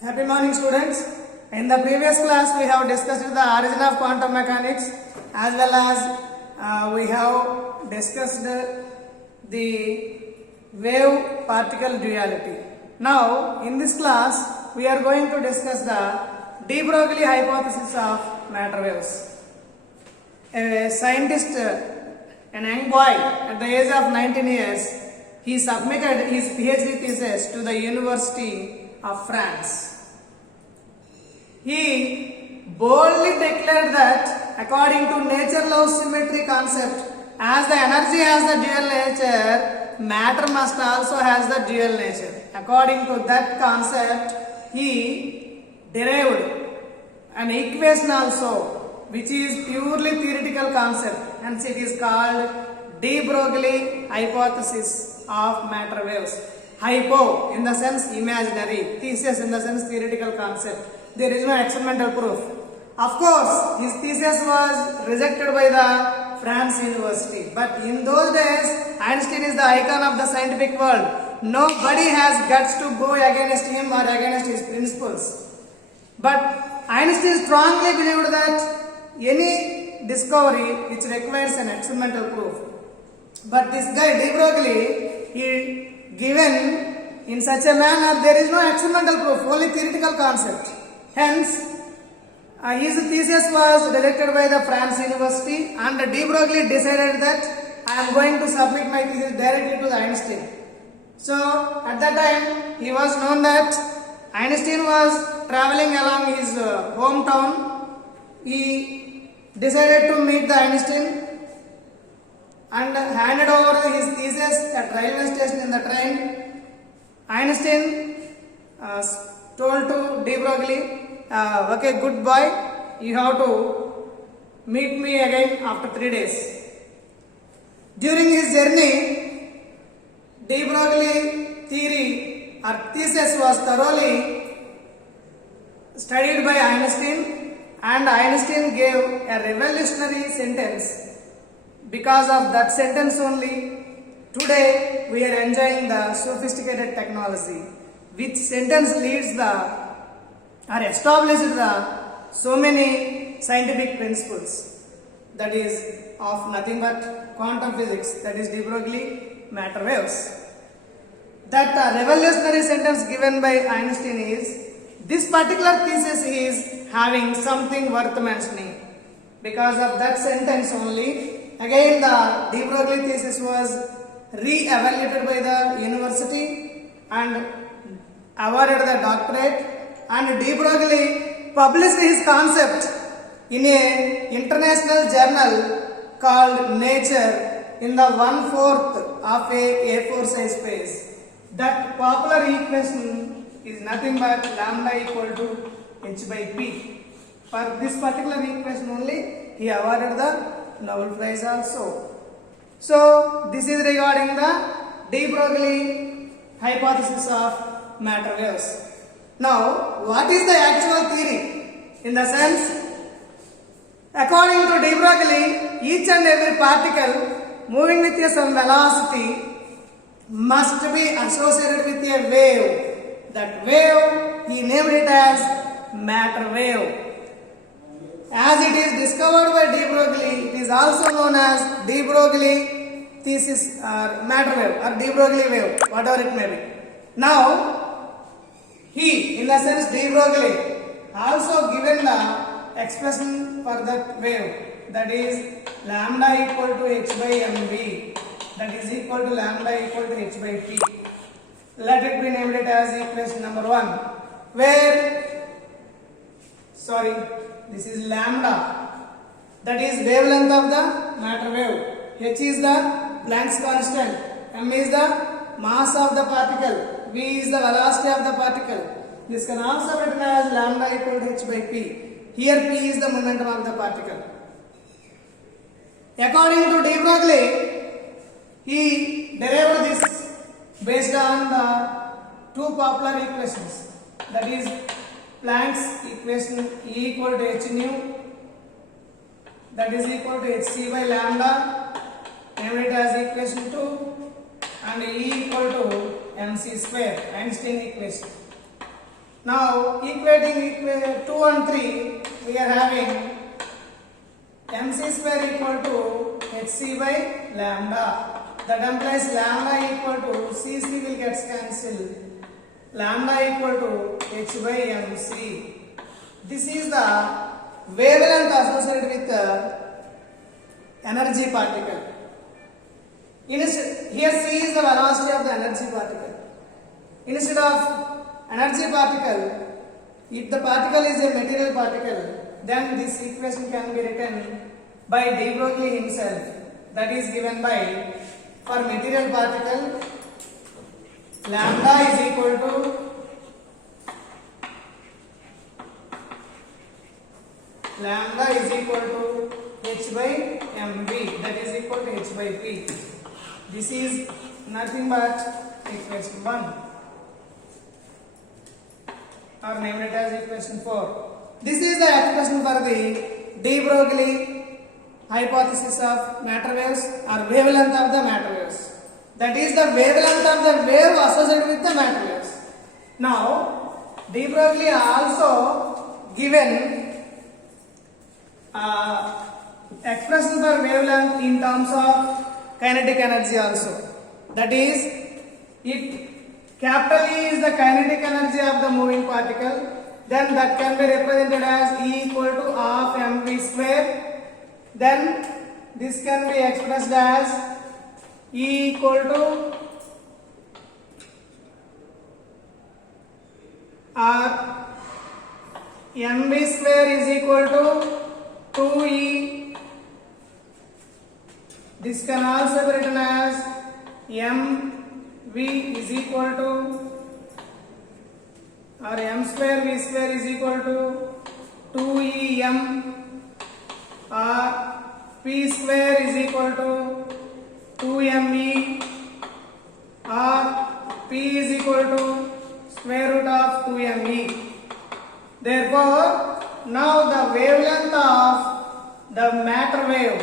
Happy morning, students. In the previous class, we have discussed the origin of quantum mechanics as well as we have discussed the wave particle duality. Now, in this class, we are going to discuss the de Broglie hypothesis of matter waves. A scientist, an young boy at the age of 19 years, he submitted his PhD thesis to the University of France. He boldly declared that according to nature love symmetry concept, as the energy has the dual nature, matter must also has the dual nature. According to that concept, he derived an equation also, which is purely theoretical concept, hence it is called de Broglie hypothesis of matter waves. Hypo in the sense imaginary, thesis in the sense theoretical concept. There is no experimental proof. Of course, his thesis was rejected by the France University. But in those days, Einstein is the icon of the scientific world. Nobody has guts to go against him or against his principles. But Einstein strongly believed that any discovery which requires an experimental proof. But this guy, de Broglie, he given in such a manner there is no experimental proof, only theoretical concept. Hence, his thesis was rejected by the France University and de Broglie decided that I am going to submit my thesis directly to the Einstein. So, at that time, he was known that Einstein was traveling along his hometown. He decided to meet the Einstein and handed over his thesis at railway station in the train. Einstein told to de Broglie, okay, good boy, you have to meet me again after 3 days. During his journey, de Broglie theory or thesis was thoroughly studied by Einstein, and Einstein gave a revolutionary sentence. Because of that sentence only, today we are enjoying the sophisticated technology. Which sentence leads or establishes so many scientific principles, that is of nothing but quantum physics, that is de Broglie matter waves. That revolutionary sentence given by Einstein is, this particular thesis is having something worth mentioning. Because of that sentence only, again the de Broglie thesis was re-evaluated by the university and awarded the doctorate, and de Broglie published his concept in an international journal called Nature in the 1/4 of a A4 size page. That popular equation is nothing but lambda equal to h by p. For this particular equation only, he awarded the Nobel Prize also. So, this is regarding the de Broglie hypothesis of matter waves. Now, what is the actual theory? In the sense, according to de Broglie, each and every particle moving with some velocity must be associated with a wave. That wave, he named it as matter wave. As it is discovered by de Broglie, it is also known as de Broglie thesis or matter wave or de Broglie wave, whatever it may be. Now, he, in the sense de Broglie, also given the expression for that wave, that is lambda equal to h by mv, that is equal to lambda equal to h by p. Let it be named it as equation number 1, where, this is lambda, that is wavelength of the matter wave, h is the Planck's constant, m is the mass of the particle, v is the velocity of the particle. This can also be written as lambda equal to h by p. Here p is the momentum of the particle. According to de Broglie, he derived this based on the two popular equations, that is Planck's equation E equal to h nu, that is equal to hc by lambda, named it as equation 2, and E equal to mc square, Einstein equation. Now equating 2 and 3, we are having mc square equal to hc by lambda. That implies lambda equal to c will get cancelled. Lambda equal to h by mc. This is the wavelength associated with the energy particle. Here c is the velocity of the energy particle. Instead of energy particle, if the particle is a material particle, then this equation can be written by de Broglie himself. That is given by, for material particle, lambda is equal to h by mv, that is equal to h by p. This is nothing but equation 1, or name it as equation 4. This is the expression for the de Broglie hypothesis of matter waves or wavelength of the matter waves. That is the wavelength of the wave associated with the matter waves. Now, de Broglie also given expression for wavelength in terms of kinetic energy also. That is, if capital E is the kinetic energy of the moving particle, then that can be represented as E equal to half mv square. Then this can be expressed as E equal to mv square is equal to 2E. This can also be written as mv is equal to, or m square v square is equal to 2em, or p square is equal to 2me, or p is equal to square root of 2me. Therefore, now the wavelength of the matter wave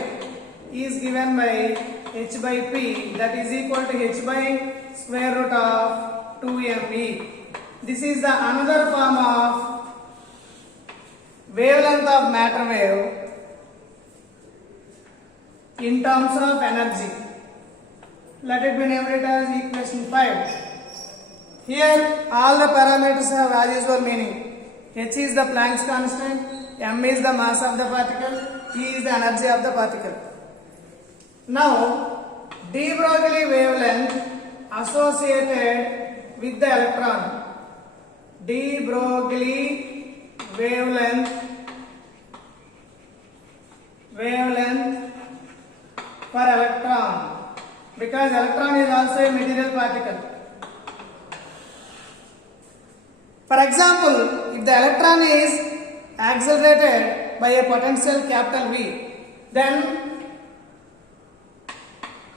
is given by h by p, that is equal to h by square root of 2me. This is the another form of wavelength of matter wave in terms of energy. Let it be named as equation 5. Here all the parameters have as-usual meaning. H is the Planck's constant, m is the mass of the particle, E is the energy of the particle. Now, de Broglie wavelength associated with the electron. De Broglie wavelength for electron, because electron is also a material particle. For example, if the electron is accelerated by a potential capital V, then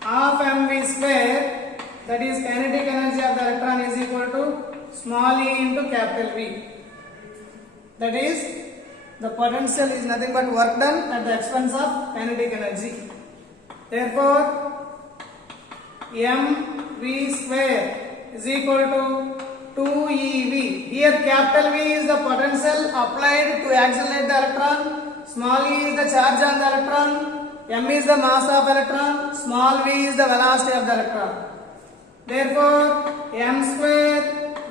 half mv square, that is kinetic energy of the electron, is equal to small e into capital V. That is, the potential is nothing but work done at the expense of kinetic energy. Therefore, mv square is equal to 2ev. Here capital V is the potential applied to accelerate the electron, small e is the charge on the electron, m is the mass of electron, small v is the velocity of the electron. Therefore, m square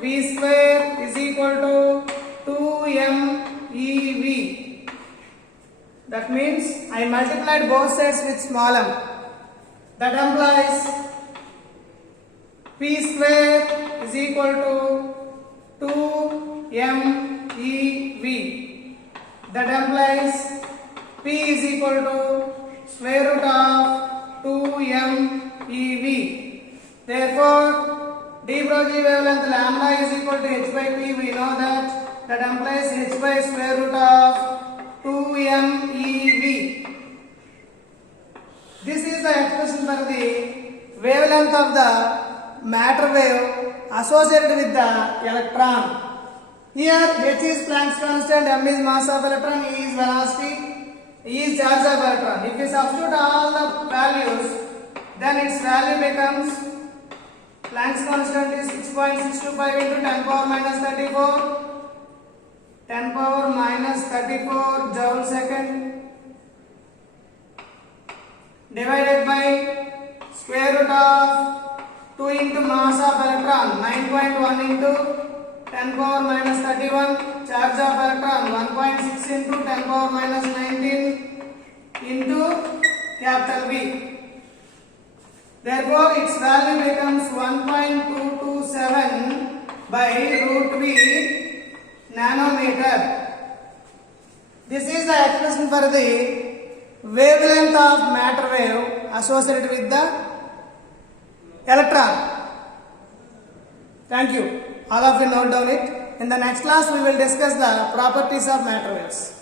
v square is equal to 2mev. That means I multiplied both sides with small m. That implies p square is equal to 2mev. That implies p is equal to square root of 2mev. Therefore, de Broglie wavelength lambda is equal to h by p. We know that implies h by square root of 2mev. This is the expression for the wavelength of the matter wave associated with the electron. Here h is Planck's constant, m is mass of electron, e is velocity, e is charge of electron. If you substitute all the values, then its value becomes, Planck's constant is 6.625 into 10 power minus 34, 10 power minus 34 joule second divided by square root of 2 into mass of electron 9.1 into 10 power minus 31 charge of electron 1.6 into 10 power minus 19 into capital V. Therefore, its value becomes 1.227 by root V nanometer. This is the expression for the wavelength of matter wave associated with the electron. Thank you. All of you note down it. In the next class, we will discuss the properties of matter waves.